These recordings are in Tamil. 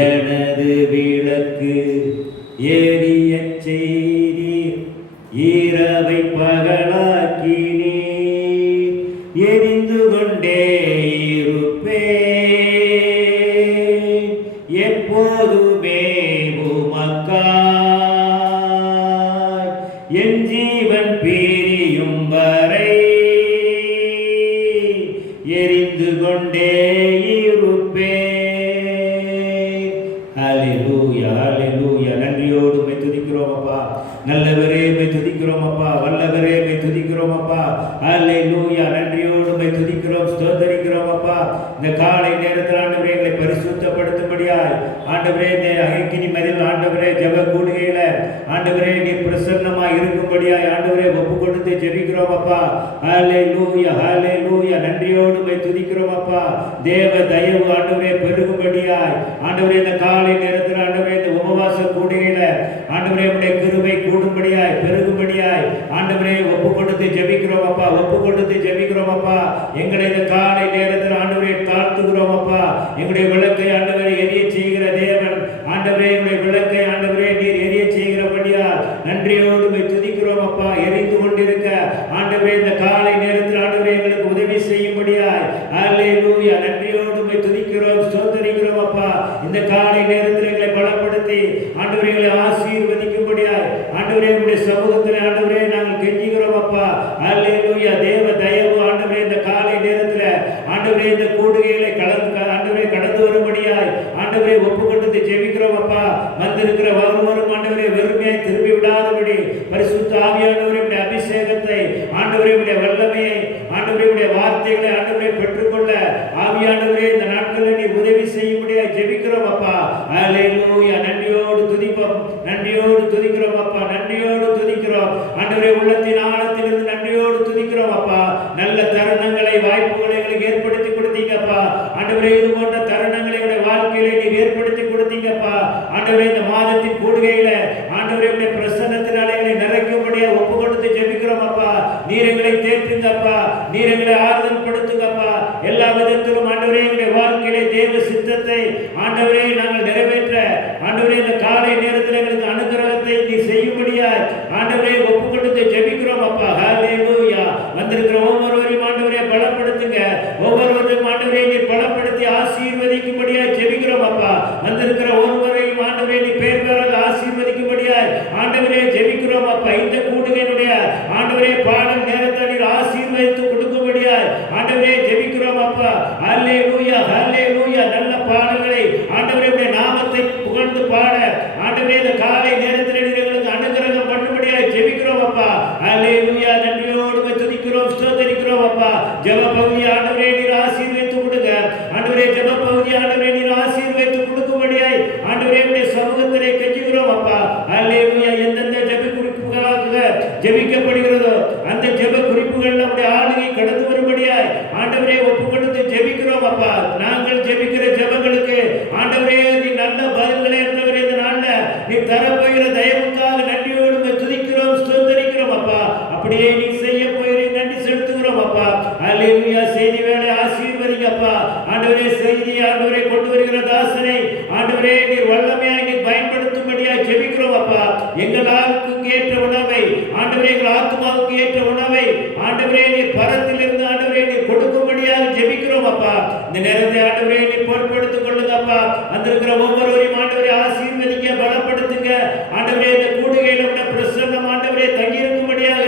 எனது விளக்கு எரியச் செய்தீர், இரவை பகலாக்கினீர், எரிந்து கொண்டே இருப்பேன் எப்போதுமே உமக்காய், என் ஜீவன் பிரியும் வரை எரிந்து கொண்டே இருப்பேன். ஹல்லேலூயா, ஹல்லேலூயா. நன்றியோடு உம்மை துதிக்கிறோம் அப்பா. நல்லவரே உம்மை துதிக்கிறோம் அப்பா. வல்லவரே உம்மை துதிக்கிறோம் அப்பா. ஹல்லேலூயா. நன்றியோடு உம்மை துதிக்கிறோம், ஸ்தோத்தரிக்கிறோம் அப்பா. இந்த காலை நேரத்தில் ஆண்டவரே எங்களை பரிசுத்தப்படுத்தும்படியாய் ஆண்டவரே இந்த அகிக்கினி மதில் ஆண்டவரே ஜெப கூடுகையில ஆண்டவரே நீர் பிரசன்னமாய் இருக்கும்படியாய் ஆண்டவரே ஒப்பு கொடுத்து ஜெபிக்கிறோம் அப்பா. ஹல்லேலூயா, ஹல்லேலூயா. நன்றியோடு உம்மை துதிக்கிறோம் அப்பா. தேவ தயவு ஆண்டவரே பெருகும்படியாய் ஆண்டவரே இந்த காலை நேரத்தில் ஆண்டவரே இந்த உபவாச கூடுகையில ஆண்டவரே உம்முடைய கிருபை கூடும்படியாய் பெருகும்படியாய் ஆண்டவரே ஒப்பு கொடுத்து ஜெபிக்கிறோம் அப்பா. ஒப்பு கொடுத்து ஜெபிக்கிறோம் அப்பா. எங்களை இந்த காலை நேரத்தில் ஆண்டவரே தாழ்த்துகிறோம் அப்பா. எங்களுடைய விளக்கை ஆண்டவரை எரிய செய்கிற தேவன் ஆண்டவரே, எங்களுடைய விளக்கை ஆண்டவரே நீர் எரிய செய்கிறபடியா நன்றியோடு துதிக்கிறோம் அப்பா. எரிந்து கொண்டிருக்க ஆண்டவரே இந்த காலை நேரத்தில் ஆண்டவரே எங்களுக்கு உதவி செய்யும்படியாய் ஹல்லேலூயா. நன்றியோடு துதிக்கிறோம், ஸ்தோத்தரிக்கிறோம் அப்பா. இந்த காலை நேரத்தில் எங்களை பலப்படுத்தி ஆண்டவரே எங்களை ஆசீர்வதிக்கும்படியாய் ஆண்டவரே உம்முடைய சமூகத்தில் ஆண்டவரே நாங்கள் கெஞ்சுகிறோம் அப்பா. ஹல்லேலூயா. தேவ தயவு ஆண்டவரே இந்த காலை நேரத்தில் ஆண்டவரே இந்த கூடுகைகளை ஆண்டவரே கடந்து வரும்படியாய் ஆண்டவரே ஒப்பு கொடுத்து ஜெபிக்கிறோம் அப்பா. வந்திருக்கிற ஒவ்வொருவரும் ஆண்டவரே வெறுமையாய் திரும்பி விடாதபடி பரிசுத்த ஆவியானவரே உம்முடைய அபிஷேகத்தை ஆண்டவரே உம்முடைய வல்லமையை ஆண்டவரே உம்முடைய வார்த்தைகளை ஆண்டவரே பெற்றுக்கொள்ள ஆவியானவரே இந்த நாட்களில் நீ உதவி செய்யும்படியாய் ஜெபிக்கிறோம் அப்பா. ஹல்லேலூயா. நன்றியோடு துதிப்போம், நன்றியோடு துதிக்கிறோம் அப்பா. நன்றியோடு துதிக்கிறோம் ஆண்டவரே. உள்ளத்தின் ஆழத்திலிருந்து நன்றியோடு துதிக்கிறோம் அப்பா. நல்ல தருணங்களை வாய்ப்புகளை எங்களுக்கு ஏற்படுத்தி கொடுத்தீங்கப்பா ஆண்டவரே. இது போன்ற தருணங்களை உடைய வாழ்க்கையில நீர் ஏற்படுத்தி கொடுத்தீங்கப்பா ஆண்டவரே. இந்த மாதத்தின் கூடுகையில ஆண்டவரே உடைய பிரசன்னத்தினால எங்களை நிறைக்கும்படியா ஒப்பு கொடுத்து ஜெபிக்கிறோம் அப்பா. நீர் எங்களை தேற்றுங்கப்பா, நீர் எங்களை ஆறுதல் படுத்துங்கப்பா. எல்லா விதத்திலும் ஆண்டவரே எங்களுடைய வாழ்க்கையில தேவ சித்தத்தை ஆண்டவரே நாங்கள் நிறைவேற்ற ஆண்டவரே இந்த காலை நேரத்தில் எங்களுக்கு அனுகிரகத்தை நீ செய்யும்படியாய் ஆண்டவரே ஒப்பு கொடுத்து ஜெபிக்கிறோம் அப்பா. ஹல்லேலூயா. வந்திருக்கிற ஒவ்வொருவரையும் ஆண்டவரே பலப்படுத்துங்க. ஒவ்வொருவரையும் ஆண்டவரே நீர் பலப்படுத்தி ஆசீர்வதிக்கும்படியாய் ஜெபிக்கிறோம் அப்பா. வந்திருக்கிற ஒவ்வொருவரையும் ஆண்டவரே நீ பேர் பேராக ஆசீர்வதிக்கும்படியாய் ஆண்டவரே ஜெபிக்கிறோம் அப்பா. இந்த கூடுகையினுடைய ஆண்டவரே பாடல் நேரத்தை நீர் ஆசீர்வதித்து கொடுக்கும்படியாய் ஆண்டவரே ஜெபிக்கிறோம் அப்பா. ஹல்லேலூயா, ஹல்லேலூயா. நல்ல பாடல்களை ஆண்டவரே உடைய நாமத்தை புகழ்ந்து பாட ஆண்டவரே இந்த காலை நேரத்தில் நீர் எங்களுக்கு அனுகிரகம் பண்ணும்படியாய் ஜெபிக்கிறோம் அப்பா. ஹல்லேலூயா. நன்றியோடு துதிக்கிறோம், ஸ்தோத்தரிக்கிறோம் அப்பா. ஜெப பகுதி ஆண்டவரே நீர் ஆசீர்வதித்து கொடுங்க ஆண்டவரே. ஜெப பகுதி ஆண்டவரே நீர் ஆசீர்வதித்து கொடுக்கும்படியாய் ஆண்டவரே உடைய சமூகத்திலே கெஞ்சுகிறோம் அப்பா. ஹல்லேலூயா. எந்தெந்த ஜெப குறிப்புகளாக ஜெபிக்கப்படுகிறதோ அந்த ஜெப குறிப்புகள் நம்முடைய ஆளுகை கடந்து வரும்படியாய் ஆண்டவரே ஒப்பு கொடுத்து ஜெபிக்கிறோம் அப்பா. நாங்கள் ஜெபிக்கிற ஜெபங்களுக்கு ஆண்டவரே நீ நல்ல பதில்களை இருந்தவரே இந்த நாள்ல நீ தரப்போகிற தயவுக்காக நன்றியோடு துதிக்கிறோம், ஸ்தோத்தரிக்கிறோம் அப்பா. அப்படியே நீ செய்ய போகிறீங்க, நன்றி செலுத்துகிறோம் அப்பா. ஹல்லேலூயா. செய்தி வேலை ஆசீர்வதிங்கப்பா ஆண்டவரே. செய்தி ஆண்டவரே கொண்டு வருகிற தாசனை ஆண்டவரே நீர் வல்லமையாய் நீர் பயன்படுத்தும்படியாய் ஜெபிக்கிறோம் அப்பா. எங்கள் ஆளுக்கு ஏற்ற உணவை ஆண்டவரே, எங்கள் ஆத்மாவுக்கு ஏற்ற உணவை ஆண்டவரே நீர் பரத்திலிருந்து ஆண்டவரே நீர் கொடுக்கும்படியாக ஜெபிக்கிறோம் அப்பா. இந்த நேரத்தை ஆண்டவரே நீர் பொறுப்படுத்திக் கொள்ளுங்க அப்பா. வந்திருக்கிற ஒவ்வொருவரையும் ஆண்டவரே ஆசீர்வதிக்க, பலப்படுத்துங்க ஆண்டவரே. இந்த கூடுகையில உடைய பிரசன்னம் ஆண்டவரே தங்கியிருக்கும்படியாக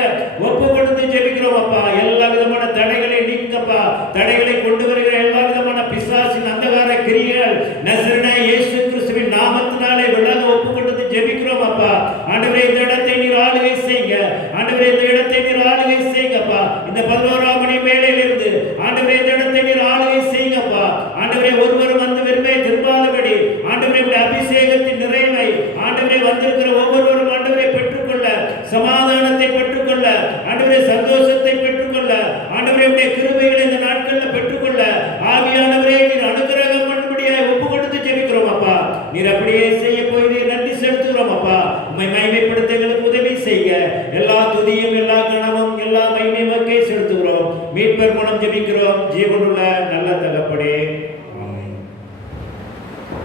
ஒப்பு கொடுத்து ஜெபிக்கிறோம் அப்பா. எல்லா விதமான தடைகளை நீக்கப்பா. தடைகளை கொண்டு வருகிற எல்லா விதமான பிசாசின் அந்தகார கிரியைகள் நசரேனாகிய இயேசு கிறிஸ்துவின் நாமத்தினாலே விலக ஒப்பு கொடுத்து ஜெபிக்கிறோம் அப்பா. ஆண்டவரே இந்த இடத்தை நீர் ஆளுகை செய்யுங்க ஆண்டவரே. இந்த இடத்தை நீர் ஆளுகை செய்யுங்கப்பா. இந்த 11ஆம் மணி வேளையிலிருந்து ஆண்டவரே இந்த இடத்தை நீர் ஆளுகை செய்யுங்கப்பா ஆண்டவரே. ஒருவரும் வந்து வெறுமை திரும்பாதபடி ஆண்டவரே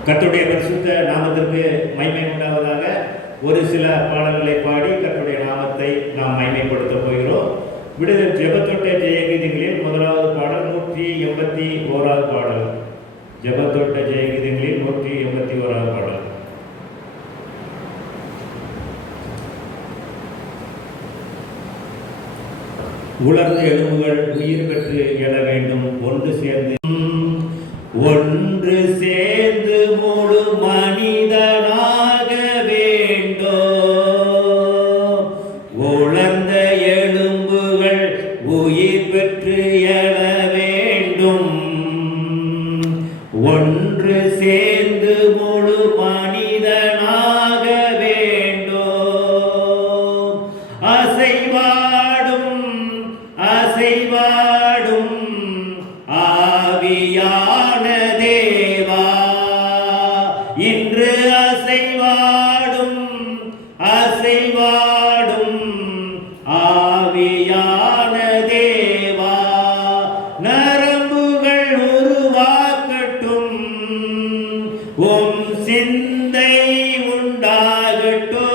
கர்த்தருடைய பரிசுத்த நாமத்திற்கு மகிமை உண்டாவதாக. ஒரு சில பாடல்களை பாடி கர்த்தருடைய நாமத்தை நாம் மகிமைப்படுத்த போகிறோம். விடுதல் ஜெபத்தொட்ட ஜெயகீதங்களில் முதலாவது பாடல் 181வது பாடல். ஜெபத்தொட்ட ஜெயகீதங்களில் 181வது பாடல். உலர்ந்த எலும்புகள் உயிர் பெற்று எழ வேண்டும், ஒன்று சேர்ந்து முழு மனிதனாக வேண்டும். உலர்ந்த எலும்புகள் உயிர் பெற்று எழ வேண்டும், ஒன்று சேர்ந்து முழு மனிதனாக வேண்டும். அசைவாடும் ஆவியான தேவா, இன்று அசைவாடும் ஆவியான தேவா, நரம்புகள் உருவாக்கட்டும், உம் சிந்தை உண்டாகட்டும்.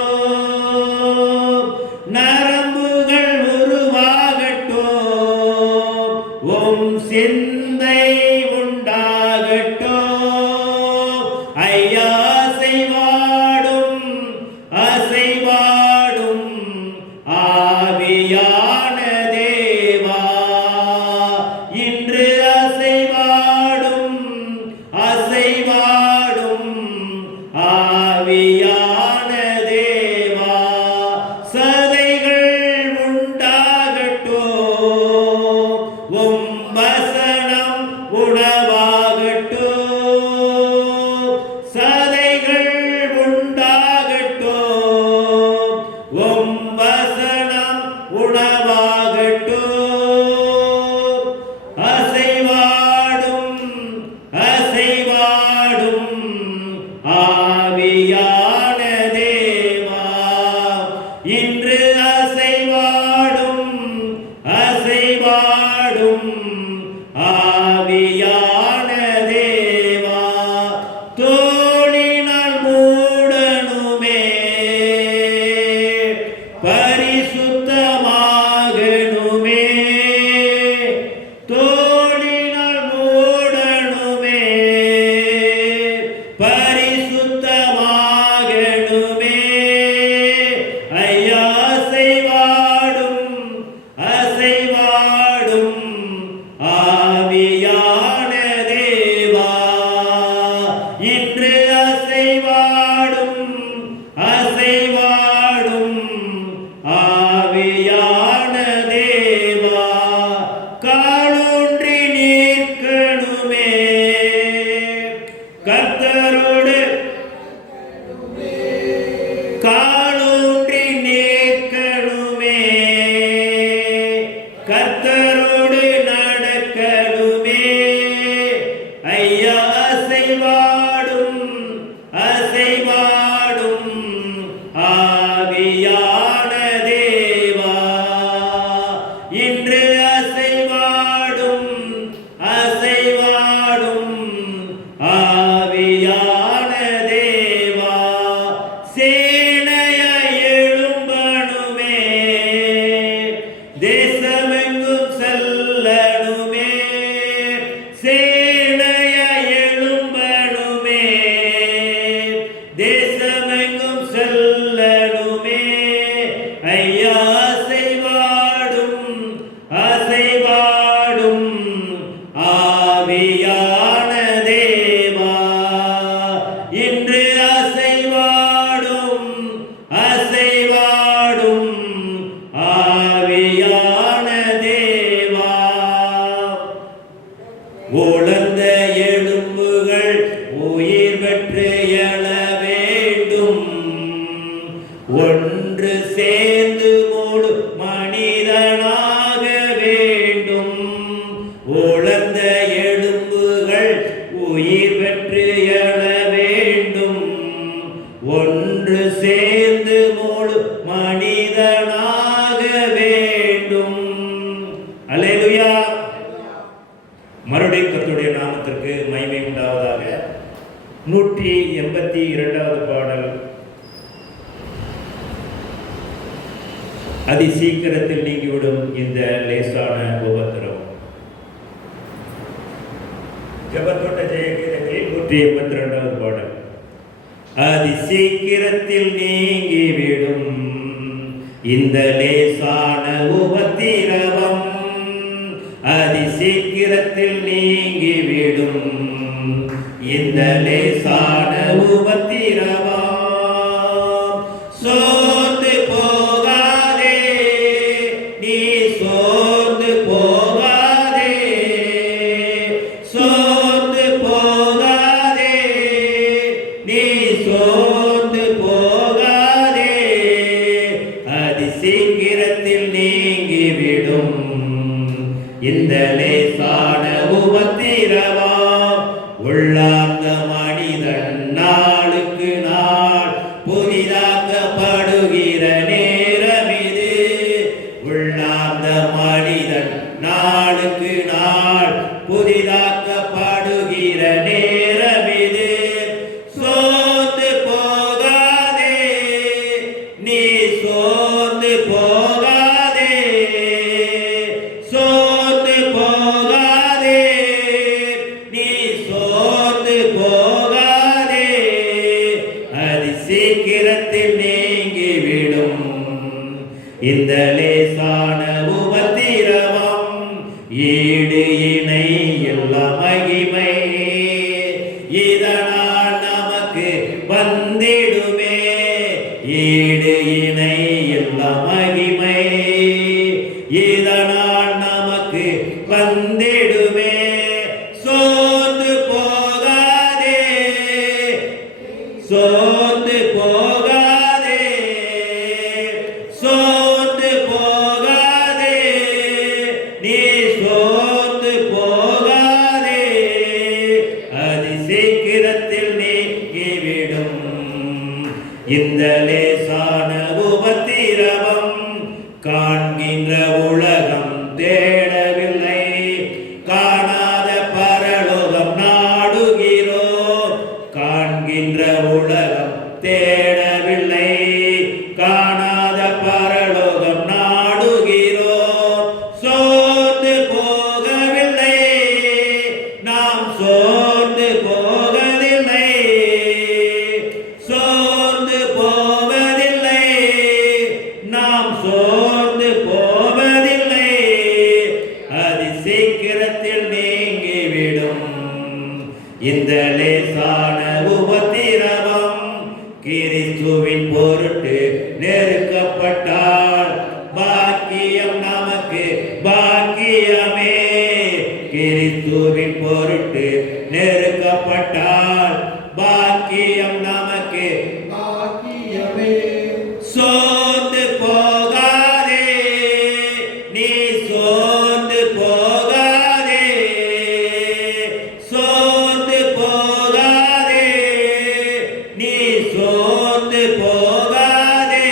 நரம்புகள் உருவாகட்டும், உம் சிந்தை உண்டாகட்டும். ஐயா அசைவாடும் ஆவியான தேவா, இன்று அசைவாடும் ஆவியான தேவா, சதைகள் உண்டாகட்டும், உம் வசனம் உணவாகட்டும். சதைகள் உண்டாகட்டும், உம் வசனம் உணவாகட்டும். அசைவாடும் ஆவியான தேவா, இன்று அசைவாடும் ஆவியான தேவா, தோளினால் மூடனுமே, பரிசுத்தமாகணுமே. தோளினால் மூடனுமே, பரிசுத்தமாகணுமே. ஐயா அசைவாடும் ஆவியான தேவா, இன்று அசைவாடும் ஆவியான தேவா, காலூன்றி நிற்கணுமே, கர்த்தரோடு காலூன்றி நிற்கணுமே, கர்த்தரோடு நடக்கணுமே. ஐயா அசைவாடும் ஆவியான தேவா, இன்று அசைவாடும் ஆவியான தேவா, சேனைய எழும்பணுமே, தேசமெங்கும் செல்லணுமே. சேனைய எழும்பணுமே, தேசமெங்கும் செல்லணுமே. ஐயா அசைவாடும் ஆவியான தேவா, இன்று அசைவாடும் ஆவியான தேவா, உலர்ந்த எலும்புகள் உயிர் பெற்று எழ வேண்டும், ஒன்று சேர்ந்து முழு மனிதனாக வேண்டும். உலர்ந்த எலும்புகள் 182வது பாடல். அதி சீக்கிரத்தில் நீங்கிவிடும் இந்த லேசான உபத்திரம். ஜெபத்தோட்ட ஜெயகீதங்களில் 182வது பாடல். அதி சீக்கிரத்தில் நீங்கிவிடும் இந்த லேசான உபத்திரவம், அதி சீக்கிரத்தில் நீங்கிவிடும் இந்த லேசான உபத்திரவம். சோர்ந்து போகாதே, நீ சோர்ந்து போகாதே, சோர்ந்து போகாதே, நீ சோர்ந்து போகாதே, அதி சீக்கிரத்தில் நீங்கிவிடும் இந்த லேசான உபத்திரவம். உள்ளார்ந்த மனிதன் நாளுக்கு நாள் புதிதாக்கப்படுகிற நேரம் இது. உள்ளார்ந்த மனிதன் நாளுக்கு நாள் புதிதாக்கப்படுகிற நேரம் இது. சோர்ந்து போகாதே, நீ சோர்ந்து போகாதே, சோர்ந்து போகாதே, நீ சோர்ந்து போகாதே, அதி சீக்கிரத்தில் நீங்கிவிடும் இந்த லேசான உபத்திரவம். ஈடு இணை எல்லா மகிமை இதனால் நமக்கு வந்திடுமே. ஈடு இணை எல்லா மகிமை இதனால் நமக்கு வந்திடுமே. சோர்ந்து போகாதே, சோர்ந்து போகாதே, சோர்ந்து போகாதே, நீ சோர்ந்து போகாதே, அதி சீக்கிரத்தில் நீங்கிவிடும் இந்த லேசான உபத்திரவம். காண்கின்ற உலகம் தேடவில்லை, காணாத பரலோகம் நாடுகிறோம். காண்கின்ற உலகம் தேடவில்லை, காணாத பரலோகம் நாடுகிறோம். சோர்ந்து போகவில்லை, நாம் சோர்ந்து போகவில்லை, சோர்ந்து போவதில்லை, நாம் சோர்ந்து போவதில்லை, அதி சீக்கிரத்தில் நீங்கிவிடும் இந்த லேசான உபத்திரவம். கிறிஸ்துவின் பொருட்டு நெருக்கப்பட்டால் பாக்கியம் நமக்கு பாக்கியமே. கிறிஸ்துவின் பொருட்டு நெருக்கப்பட்டால் பாக்கியம் நமக்கு பாக்கியமே. சோர்ந்து போகாதே, நீ சோர்ந்து போகாதே, சோர்ந்து போகாதே, நீ சோர்ந்து போகாதே,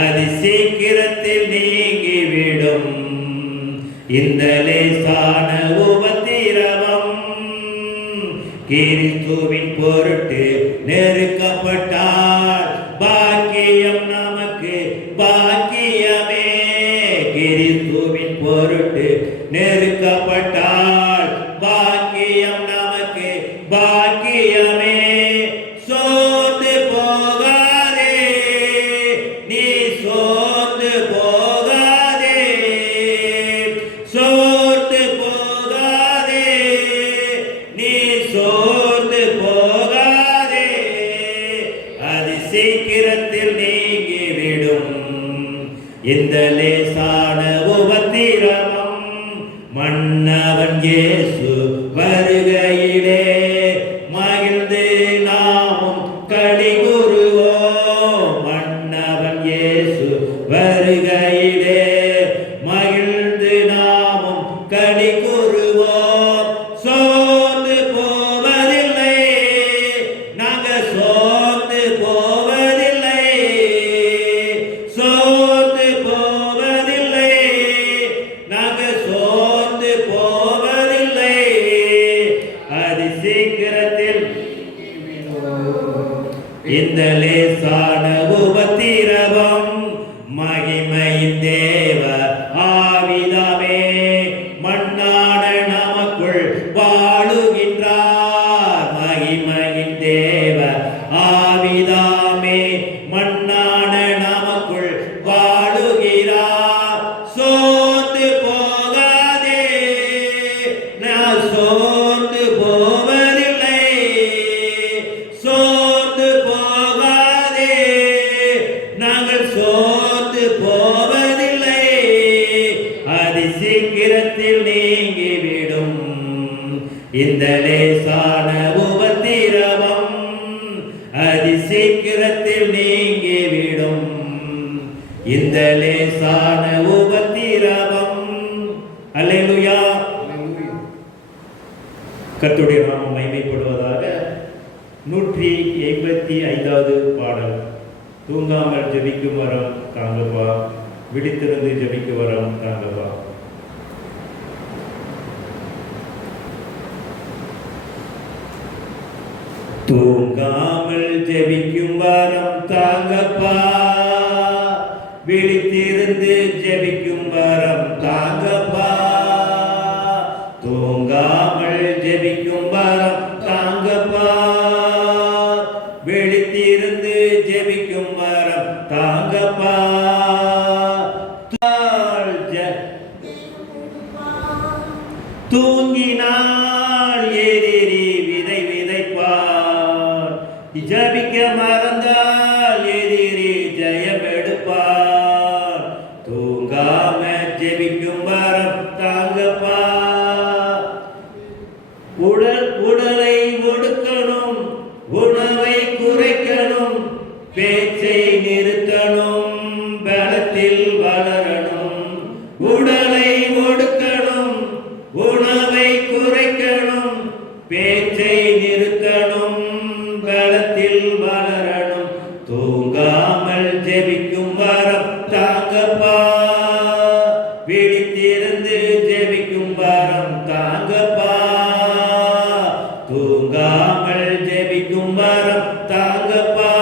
அதி சீக்கிரத்தில் நீங்கிவிடும் இந்த லேசான உபத்திரவம். கிறிஸ்துவின் பொருட்டு நெருக்கப்பட்டால் பாக்கியம் நமக்கு பாக்கியமே. கிறிஸ்துவின் பொருட்டு நெருக்கப்பட்டால் பாக்கியம் நமக்கு பாக்கியமே. சோர்ந்து போகாதே, நீ சோர்ந்து போகாதே, சோர்ந்து போகாதே, நீ சோர்ந்து போகாதே, அதி சீக்கிரத்தில் நீங்கிவிடும் இந்த லேசான உபத்திரவம். மன்னவன் இயேசு வருகையிலே மகிழ்ந்து நாமும் களி கூறுவோம். மன்னவன் இயேசு வருகையிலே மகிழ்ந்து நாமும் களி கூறுவோம். சோர்ந்து போவதில்லை, நாங்கள் சோர்ந்து போவதில்லை, சோர்ந்து போவதில்லை, நாங்கள் சோர்ந்து போவதில்லை, அதி சீக்கிரத்தில் இந்த லேசான உபத்திரவம் மகிமையின் தேவ ஆவிதாமே மண்ணான நமக்குள் வாழுகின்றார். மகிமையின் தேவ ஆவிதாமே மண்ணான நமக்குள் வாழுகிறார். சோர்ந்து போகாதே, நான் சோர்ந்து போவதில்லை. சோர்ந்து போகாதே, நாங்கள் சோர்ந்து போவதில்லை. அதி சீக்கிரத்தில் நீங்கிவிடும் இந்த லேசான உபத்திரவம். அதி சீக்கிரத்தில் நீங்கிவிடும் இந்த லேசான உபத்திரவம். அல்லேலூயா. கர்த்தருடைய நாமம் மகிமைப்படுவதாக. 185வது பாடல். தூங்காமல் ஜெபிக்கும் வரம் தாங்கப்பா, விழித்திருந்து ஜெபிக்கும் வரம் தாங்கப்பா. தூங்காமல் ஜெபிக்கும் வரம் தாங்கப்பா, விழித்திருந்து ஜெபிக்கும் வரம் தாங்கப்பா. தூங்காமல் ஜெபிக்கும் வரம் தாங்கப்பா, விழித்திருந்து ஜெபிக்கும் வரம் தாங்கப்பா. தூங்கினால் எதிரி விதை விதைப்பார், ஜபிக்க மறந்தால் எதிரி ஜெயம் எடுப்பார். தூங்காம ஜெபிக்கும் வரம் தாங்கப்பா. உடலை ஒடுக்கணும், உணவை குறைக்கணும், பேச்சை நிறுத்தணும், பலத்தில் வளரணும். உடலை ஒடுக்கணும், உணவை குறைக்கணும், பேச்சை நிறுத்தணும், பலத்தில் வளரணும். தூங்காமல் ஜெபிக்கும் வரம் தாங்கப்பா, விழித்திருந்து ஜெபிக்கும் வரம் தாங்கப்பா. தூங்காமல் ஜெபிக்கும் வரம் தாங்கப்பா.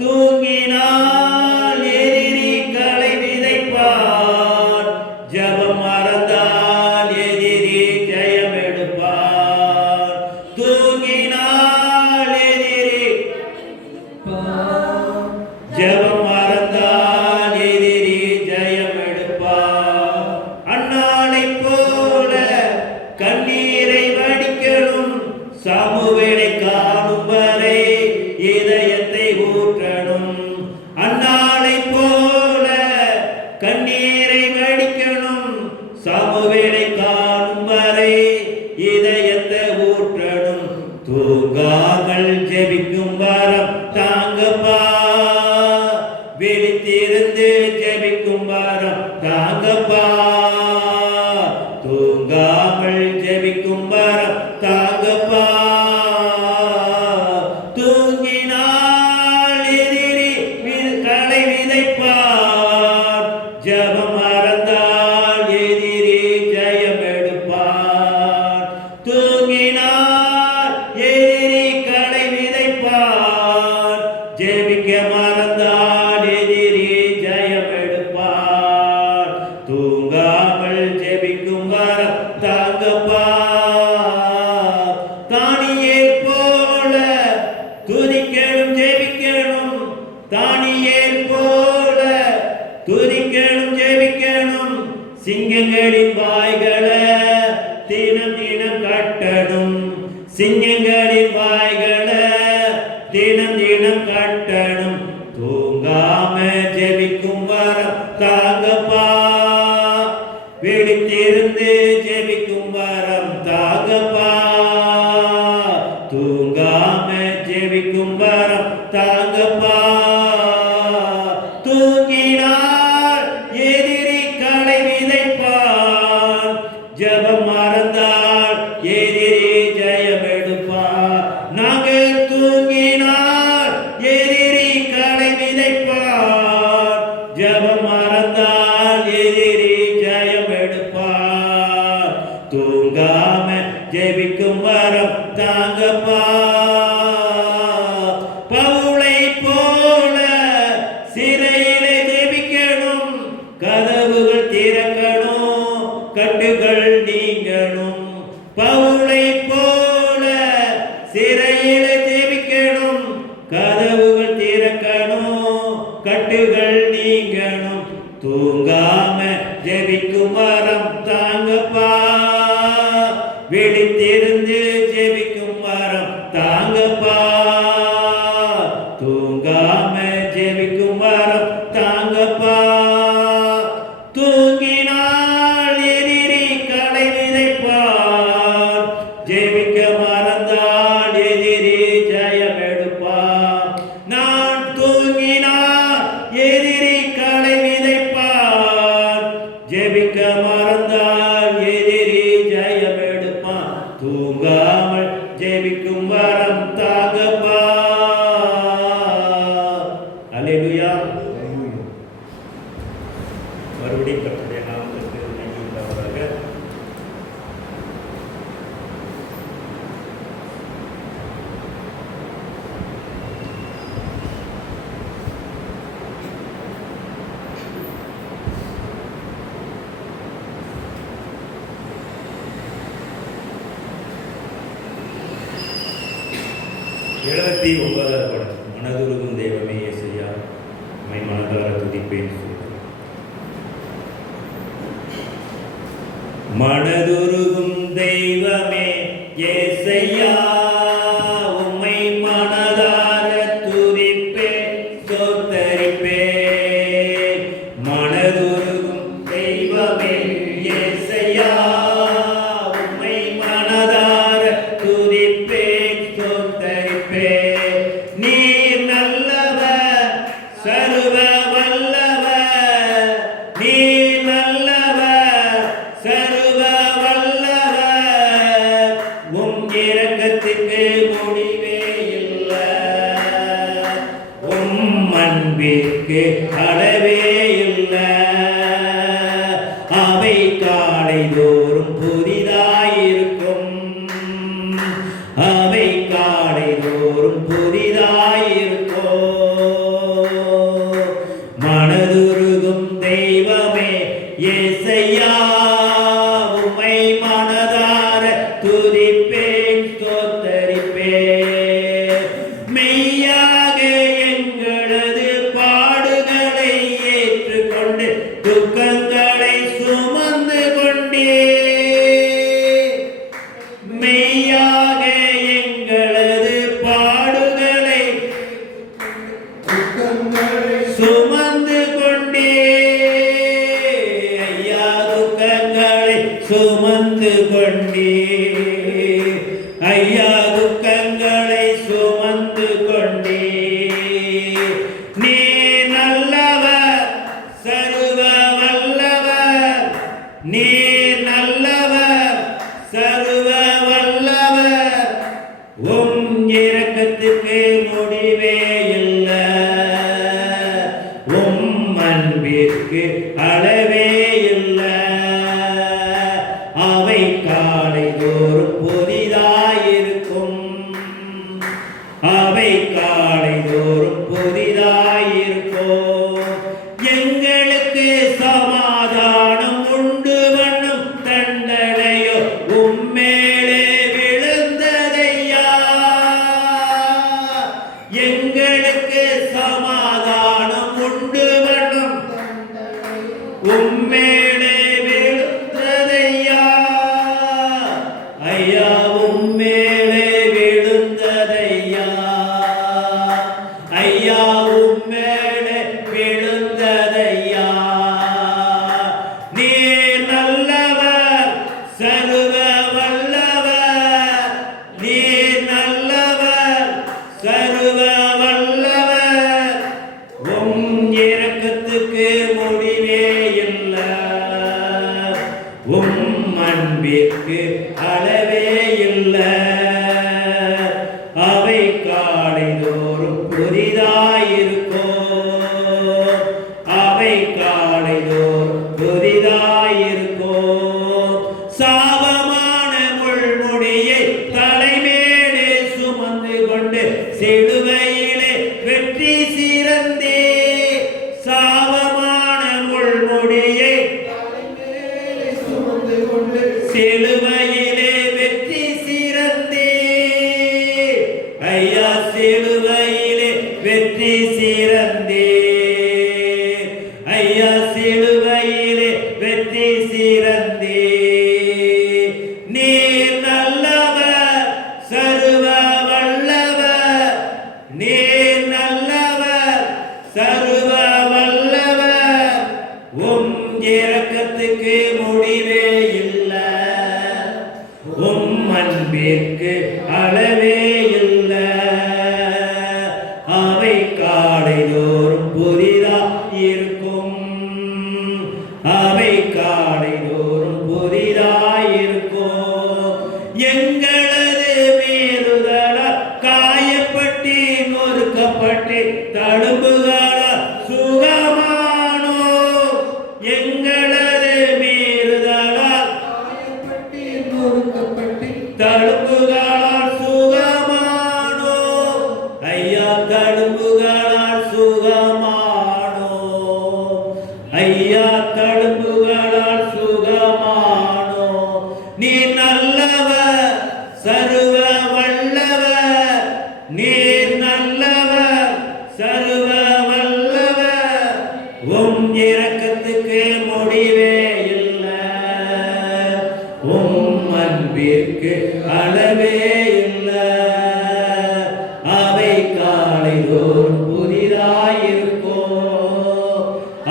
தூங்கினால் எதிரி களை விதைப்பார், ஜபம் மறந்தால் எதிரி ஜெயம் எடுப்பார். தூங்கினால் எதிரி ஜபம் மறந்தால் எதிரி ஜெயம் எடுப்பார். அன்னாளை போல கண்ணீரை வடிக்கணும், சாமுவேலை காணும் வரை இதயத்தை ஊற்றணும். அன்னாளை போல கண்ணீரை வடிக்கணும், சாமுவேலை காணும் வரை இதயத்தை ஊற்றணும். தூங்காமல் ஜெபிக்கும் வரம் தாங்கப்பா, விழித்திருந்து ஜெபிக்கும் வரம் தாங்கப்பா. தூங்காமல் ஜெபிக்கும் வரம் தாங்கப்பா. தூங்கினால் எதிரி களை விதைப்பார், ஜபம் மறந்தால் எதிரி ஜெயம் எடுப்பார். தூங்கினால் எதிரி களை விதைப்பார், ஜெபிக்க மறந்தால் எதிரி ஜெயம் எடுப்பார். தூங்காமல் ஜெபிக்கும் வரம் தாங்கப்பா. தானியேல் போல துதிக்கணும் ஜெபிக்கணும், தானியேல் போல துதிக்கணும் ஜெபிக்கணும். சிங்கங்களின் வாய்களை தினம் தினம் கட்டணும், சிங்கங்களின் வாய்களை தினம் தினம் கட்டணும். தூங்காம ஜெபிக்கும் வரம் தாங்கப்பா, விழித்திருந்து ஜெபிக்கும் வரம் தாங்கப்பா. தூங்காம ஜெபிக்கும் வரம் தாங்கப்பா. தூங்கினால் எதிரி களை விதைப்பான், ஜபம் மறந்தால் எதிரி ஜெயம் எடுப்பார். நாங்கள் தூங்கினால் எதிரி களை விதைப்பார், ஜபம் மறந்தால் எதிரி ஜெயம் எடுப்பார். தூங்காம ஜெபிக்கும் வரம் தாங்கப்பா. பவுலை போல சிறையில ஜெபிக்கணும், கதவுகள் திறக்கணும், கட்டுகள் நீங்கணும், தூங்காம ஜெபிக்கும் வரம் தாங்கப்பா, விழித்திருந்து ஜெபிக்கும் வரம் தாங்கப்பா, தூங்காம ஜெபிக்கும் வரம் தாங்கப்பா. தூங்கினால் எதிரி களை விதைப்பார், ஜெபிக்க மறந்தால் எதிரி ஜெயம் எடுப்பார். நான் தூங்கினால் எதிரி களை விதைப்பார், ஜெபிக்க மறந்தால் எதிரி ஜெயம் எடுப்பான், தூங்காமல் ஜெபிக்கும் வரம் தாங்கப்பா. அல்லேலூயா. மறுபடியும் கர்த்தருடைய நாமத்திற்கு நன்றி உண்டாவதாக. எழுபத்தி 9வது பாடல். மனதுருகும் தெய்வமே இயேசையா, உம்மை மனதார துதிப்பேன். மனதுருகும் தெய்வமே இயேசையா, உம்மை மனதார துதிப்பேன் ஸ்தோத்தரிப்பேன். மனதுருகும் தெய்வமே இயேசையா, உம்மை மனதார துதிப்பேன் ஸ்தோத்தரிப்பேன். நீர் நல்லவர், சர்வ வல்லவர், நீர் நல்லவர், சர்வ வல்லவர், உம் இரக்கத்துக்கு முடிவே இல்லை, உம் அன்பிற்கு அளவே இல்லை. அவை காலை தோறும் புதிதாயிருக்கும், அவை காலை தோறும் புதிதாயிருக்கும். மனதுருகும் தெய்வமே இயேசையா, உம்மை மனதார துதிப்பேன் ஸ்தோத்தரிப்பேன். மெய்யாக எங்களது பாடுகளை ஏற்றுக்கொண்டு துக்கங்களை சுமந்து கொண்டே, மெய்யாக எங்களது பாடுகளை சுமந்து கொண்டே, ஐயா துக்கங்களை சுமந்து கொண்டே, ஐயா துக்கங்களை சுமந்து கொண்டே. நீ நல்லவர், சர்வ வல்லவர், நீ நல்லவர், சர்வ வல்லவர், உம் இரக்கத்துக்கு முடிவே இல்லை, உம் அன்பிற்கு அளவே இல்லை. அவை காலை தோறும் புதிதாயிருக்கும், அவை காலை தோறும் புதிதாயிருக்கும். எங்களுக்கு சமாதானம் உண்டு பண்ணும் தண்டனையோ உம்மேலே விழுந்ததையா, எங்களுக்கு சமாதானம் உண்டு பண்ணும் உம்மேலே விழுந்ததையா, ஐயா உம்மேலே விழுந்ததையா, ஐயா உம்மேலே விழுந்ததையா. நீர் நல்லவர், சர்வ வல்லவர், நீர் நல்லவர், சர்வ வல்லவர், உம் இரக்கத்துக்கு முடிவே இல்லை, உம் அன்பிற்கு அளவே இல்லை. அவை காலை தோறும் புதிதாயிருக்கும், அவை காலை தோறும் புதிதாயிருக்கும். சாபமான முள்முடியை தலைமேலே சுமந்து கொண்டு சிலுவையிலே வெற்றி சிறந்தே, சாபமான முள்முடியை சிலுவையிலே அன்பிற்கு அளவே இல்லை. அவை காலைதோறும் புதிதாயிருக்கும். அவை காலைதோறும் புதிதாயிருக்கும். எங்களது மீறுதலால் காயப்பட்டு நொறுக்கப்பட்டு தழும்புகளால் சுகமானோ. எங்களது மீறுதலால் காயப்பட்டு நொறுக்கப்பட்டு தழும்புகளால் சுகமானோ. ஐயா தழும்புகளால் சுகமானோ. ஐயா தழும்புகளால் சுகமானோ. நீ நல்லவர், சர்வ வல்லவர். நீர் நல்லவர், சர்வ வல்லவர். உம் இரக்கத்துக்கு முடிவே இல்லை. உம் அன்பிற்கு அளவே இல்லை. அவை காலைதோறும் புதிதாயிருக்கும்.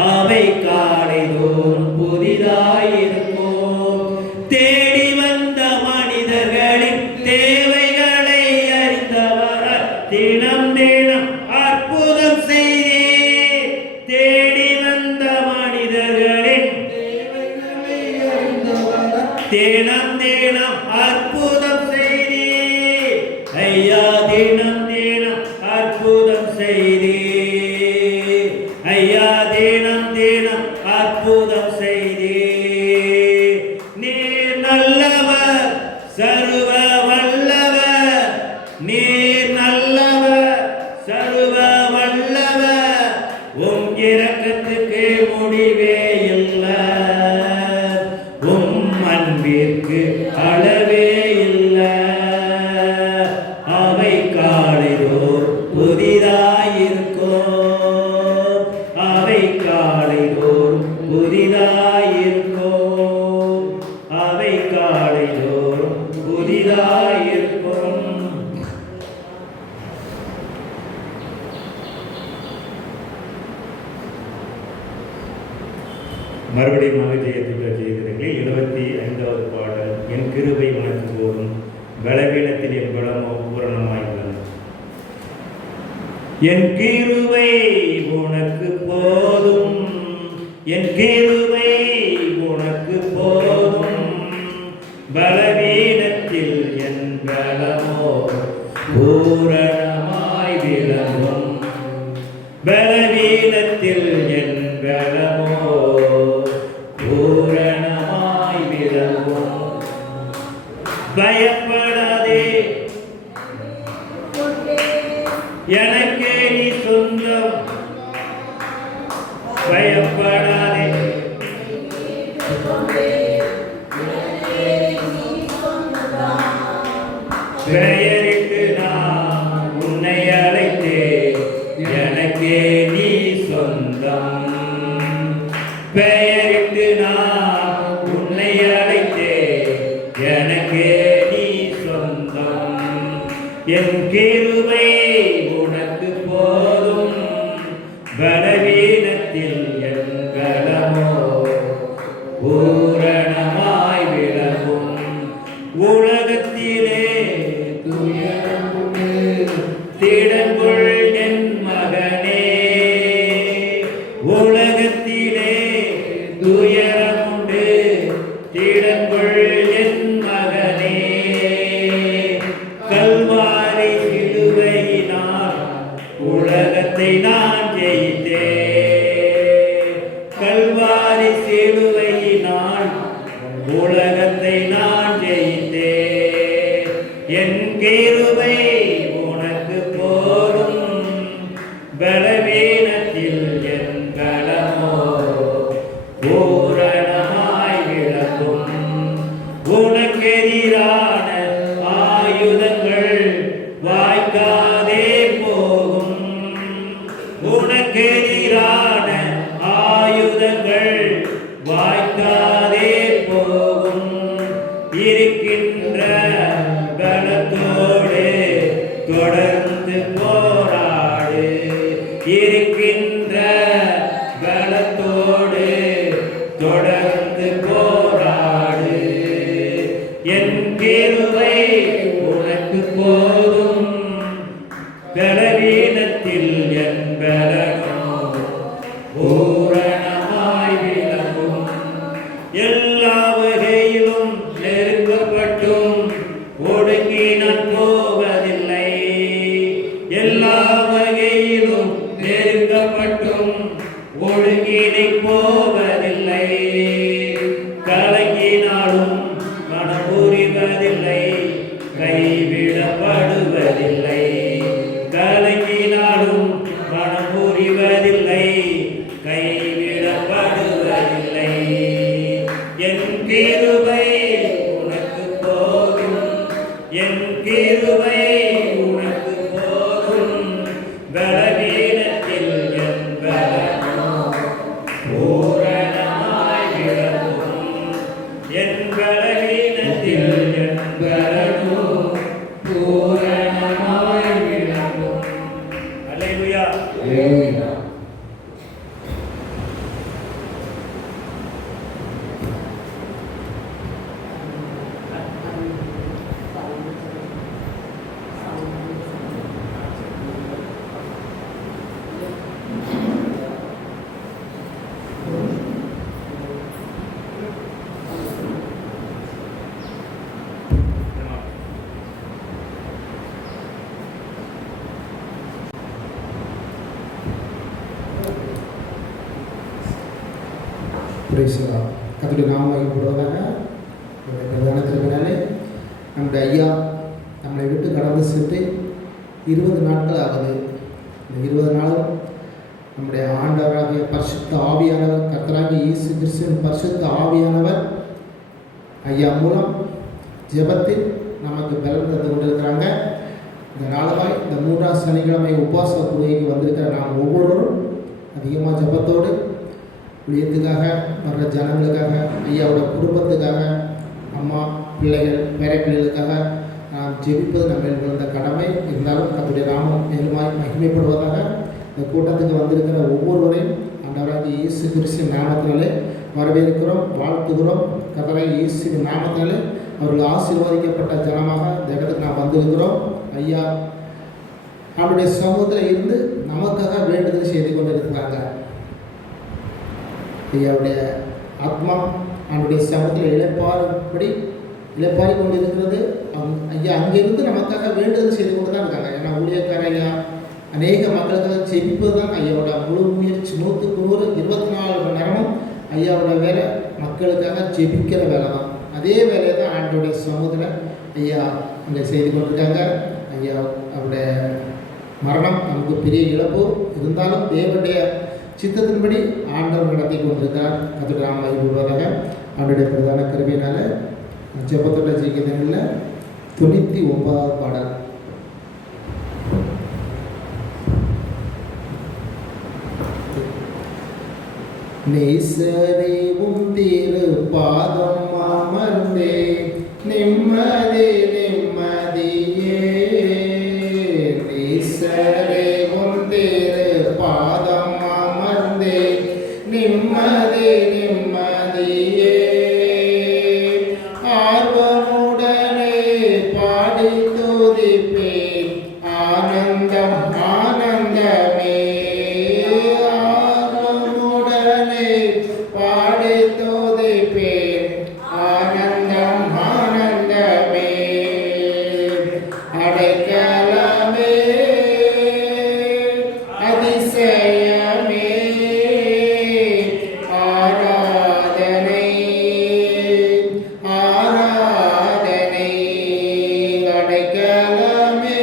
அவை காலைதோறும் புதிதாயிருக்கும். தேடி வந்த மனிதர்களின் தேவைகளை அறிந்தவர் தினம் தினம் அற்புதம் செய்தீர். தேடி வந்த மனிதர்களின் தேவைகளை அறிந்தவர் தினம் தினம் அற்புதம் செய்தீர். ஐயா தினம் தினம் அற்புதம் செய்தீர். ஐயா தினம் தினம் அற்புதம் செய்தீர். நீர் நல்லவர், சர்வ வல்லவர். நீர் நல்லவர், சர்வ வல்லவர். உம் இரக்கத்துக்கு முடிவே இல்லை. உம் அன்பிற்கு அளவே இல்லை. அவை காலைதோறும் புதிதாயிருக்கும். அவை காலைதோறும் புதிதாயிருக்கும். அவை காலைதோறும் புதிதாயிருக்கும். மறுபடியும் ஜெயத்துள்ள செய்திருக்கிறீர்களே 75வது பாடல். என் கிருபை உனக்கு போதும், பலவீனத்தில் என் பலமோ பூரணமாயுள்ளது. என் கிருபை உனக்கு போதும். என் கிருபை உனக்கு போதும், பலவீனத்தில் என் பலமோ பூரணமாய் விளங்கும். பலவீனத்தில் என் பலமோ பூரணமாய் விளங்கும். பயப்படாதே, எனக்கே நீ சொந்தம். பயப்படாதே, பெயரிட்டு நான் உன்னை அழைத்தேன். எனக்கே நீ சொந்தம். பெயரிட்டு நான் உன்னை அழைத்தேன். எனக்கே நீ சொந்தம். என் கிருபை உனக்கு போதும், பலவீனத்தில் என் பலமோ பூரணமாய் விளங்கும். உலகத்திலே துயரமுண்டு, திடங்கொள் என் மகனே. உலகத்திலே துயரமுண்டு, திடங்கொள் என் மகனே. கல்வாரி சிலுவையினால் உலகத்தை நான் ஜெயித்தேன். கல்வாரி சிலுவையினால் உலகத்தை நான் ஜெயித்தேன். என் கிருபை உனக்கு போதும், பலவீனத்தில் என் பலமோ பூரணமாய் விளங்கும். உனக்கெதிரான ஆயுதங்கள் வாய்க்காதே போகும். உனக்கெதிரான ஆயுதங்கள் வாய்க்காதே போகும். இருக்கின்ற பலத்தோடு தொடர்ந்து நான் போவதில்லை. எல்லா வகையிலும் நெருக்கப்பட்டும் ஒழுங்கினை போவதில்லை. கலங்கினாலும் மனம் புரிவதில்லை, கைவிடப்படுவதில்லை. கலங்கினாலும் மனம் புரிவதில்லை, கைவிடப்படுவதில்லை. என் கிருபை உனக்கு போதும், என் கிருபை உனக்கு போதும். பலவீனத்தில் என் பலனோ பூரணமாய் விளங்கும். என் பலவீனத்தில் என் பலனோ பூரணமாய் விளங்கும். அல்லேலூயா. கர்த்தருடைய நாமம் மகிமைப்படுவதாக. பிரதான திருவிழாலே நம்முடைய ஐயா நம்மளை விட்டு கடந்து சென்று 20 நாட்கள் ஆகுது. இந்த 20 நாளும் நம்முடைய ஆண்டவராகிய பரிசுத்த ஆவியானவர், கர்த்தராகிய இயேசு கிறிஸ்துவின் பரிசுத்த ஆவியானவர் ஐயா மூலம் ஜெபத்தில் நமக்கு பலன் தந்து கொண்டிருக்கிறாங்க. இந்த நாளாய் இந்த 3ஆம் சனிக்கிழமை உபவாச பூஜைக்கு வந்திருக்கிற நாம் ஒவ்வொருவரும் அதிகமாக ஜெபத்தோடு ஊழியத்துக்காக, வர்ற ஜனங்களுக்காக, ஐயாவோட குடும்பத்துக்காக, அம்மா பிள்ளைகள் பேர பிள்ளைகளுக்காக நாம் ஜெபிப்பது நம்ம விழுந்த கடமை. இருந்தாலும் கர்த்தருடைய நாமம் மேலுமாய் மகிமைப்படுவதாக. இந்த கூட்டத்துக்கு வந்திருக்கிற ஒவ்வொருவரையும் ஆண்டவராகிய இயேசு கிறிஸ்துவின் நாமத்தினாலே வரவேற்கிறோம், வாழ்த்துகிறோம். கர்த்தராகிய இயேசுவின் நாமத்தினாலே அவர்கள் ஆசீர்வதிக்கப்பட்ட ஜனமாக இந்த இடத்துக்கு நாம் வந்திருக்கிறோம். ஐயா அவருடைய சமூகத்தில் இருந்து நமக்காக வேண்டுதல் செய்து கொண்டிருக்கிறாங்க. ஐயாவுடைய ஆத்மா அவனுடைய சமூகத்தில் இழப்பாரி கொண்டு இருக்கிறது. ஐயா அங்கிருந்து நமக்காக வேண்டுதல் செய்து கொண்டு தான் இருக்காங்க. ஏன்னா ஊழியக்கார ஐயா அநேக மக்களுக்காக ஜெபிப்பது தான் ஐயாவோட முழு முயற்சி. 100க்கு 100 24 மணி நேரமும் ஐயாவோட வேலை மக்களுக்காக ஜெபிக்கிற வேலை தான். அதே வேலையை தான் ஆண்டோடைய சமூகத்தில் ஐயா அங்கே செய்து கொண்டிருக்காங்க. ஐயா அவருடைய மரணம் நமக்கு பெரிய இழப்பு. இருந்தாலும் தேவனுடைய சித்தத்தின்படி ஆண்டவர் நடத்தி கொண்டிருக்கிறார். கர்த்தருடைய நாமம் மகிமைப்படுவதாக. அவருடைய பிரதான கிருபையினால ஜெபத்தோட ஜெயிக்கிறதில் 99வது பாடல். நேசரே உம் திரு பாதம் அமர்ந்தே நிம்மதி நிம்மதியே. நேசரே உம் திரு பாதம் அமர்ந்தே நிம்மதி நிம்மதியே. ஆர்வமுடனே பாடி துதிப்பேன் ஆனந்தம் ஆனந்தமே. ஆர்வமுடனே பாடி துதிப்பேன் ஆனந்தம் ஆனந்தமே. அடைக்கலமே அதிசயமே ஆராதனை ஆராதனை. அடைக்கலமே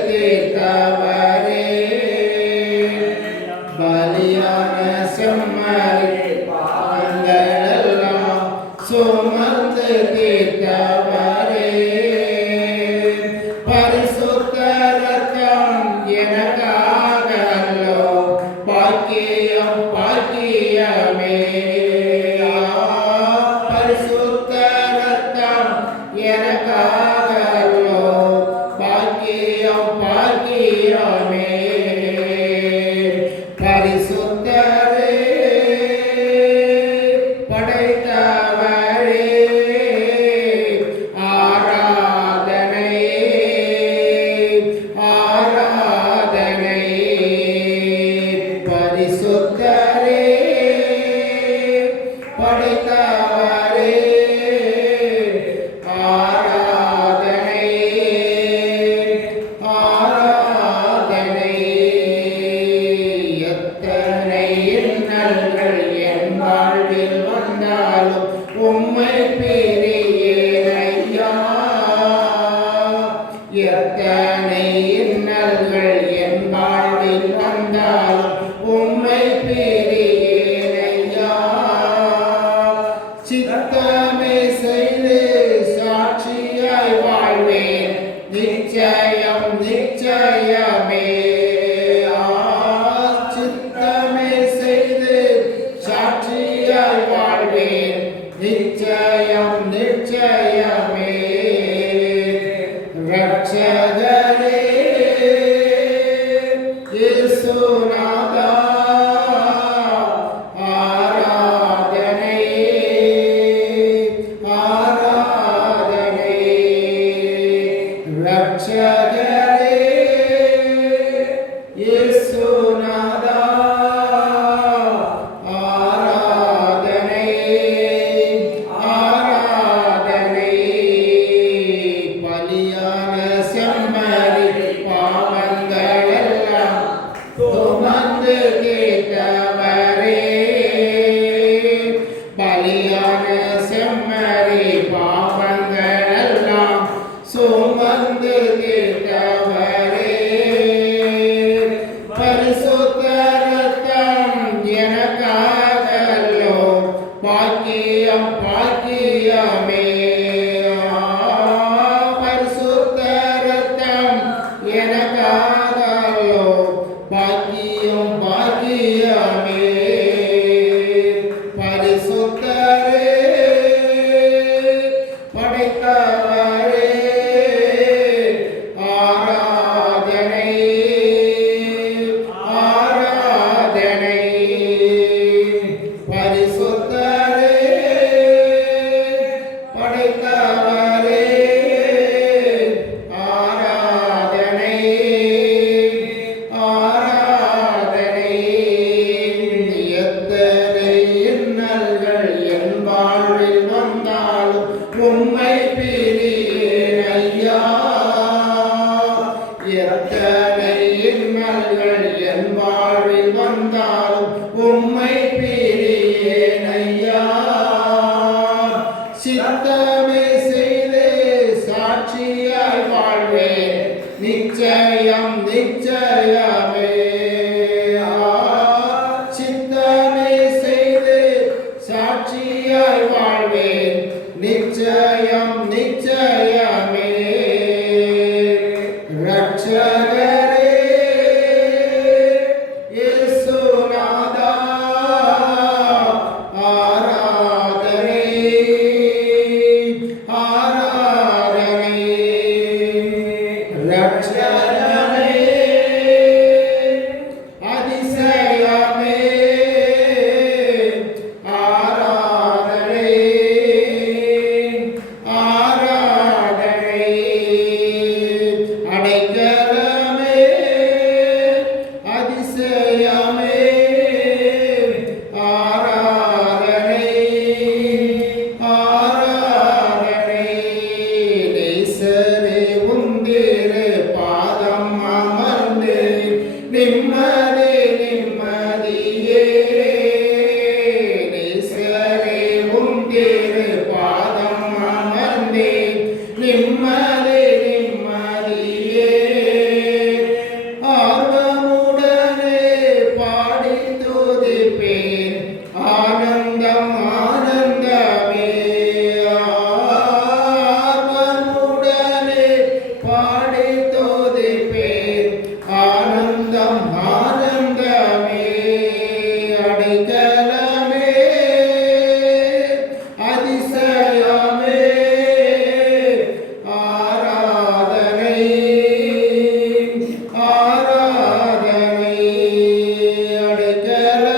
தீர்த்தவரே பலியான செம்மறி பாவங்களெல்லாம் சுமந்து தீர்த்தவரே பரிசுத்த ரத்தம் எனக்காக அல்லோ பாக்கியம் பாக்கியமே பரிசுத்த ரத்தம் எனக்காக அல்லோ பாக்கியம் பாக்கியமே பரிசுத்தரே படைத்தவரே ஆராதனை ஆராதனை பரிசுத்தரே படைத்தவரே ஆராதனை ஆராதனை எத்தனை இன்னல்கள் என் வாழ்வில் வந்தாலும் உம்மை பிரியேன் ஐயா எத்தனை இன்னல்கள் என் வாழ்வில் வந்தாலும் உம்மை பிரியேன் ஐயா சித்தமே செய்து சாட்சியாய் வாழ்வேன் நிச்சயம் நிச்சயமே சித்தமே செய்து சாட்சியாய் வாழ்வேன் நிச்சயம் நிச்சயமே ரட்சகரே இயேசுநாதா ஆராதனை ஆராதனை ரட்சகரே இயேசுநாதா ஆராதனை ஆராதனை பலியான செம்மறி பாவங்களெல்லாம் சுமந்து தீர்த்தவரே பலியான செம்மறி பாவங்களெல்லாம் சுமந்து தீர்த்தவரே பரிசுத்த ரத்தம் எனக்காக அல்லோ பாக்கியம் பாக்கியமே பரிசுத்த ரத்தம் எனக்காக அல்லோ பாக்கியம் பாக்கியமே பரிசுத்தரே படைத்தவரே ஆராதனை ஆராதனை பரிசுத்தரே படைத்தவரே ஆராதனை ஆராதனை எத்தனை இன்னல்கள் என் வாழ்வில் வந்தாலும் உம்மை பிரியேன் ஐயா எத்தனை இன்னல்கள் என் வாழ்வில் வந்தாலும் உம்மை பிரியேன் ஐயா சித்தமே செய்து சாட்சியாய் வாழ்வேன் நிச்சயம் நிச்சயமே சித்தமே செய்து சாட்சியாய் வாழ்வேன் நிச்சயம் நிச்சயமே ரட்சகரே இயேசுநாதா ஆராதனை ஆராதனை ரட்சகரே அதிசயமே ஆராதனை ஆராதனை அடைக்கலமே நல்லவர்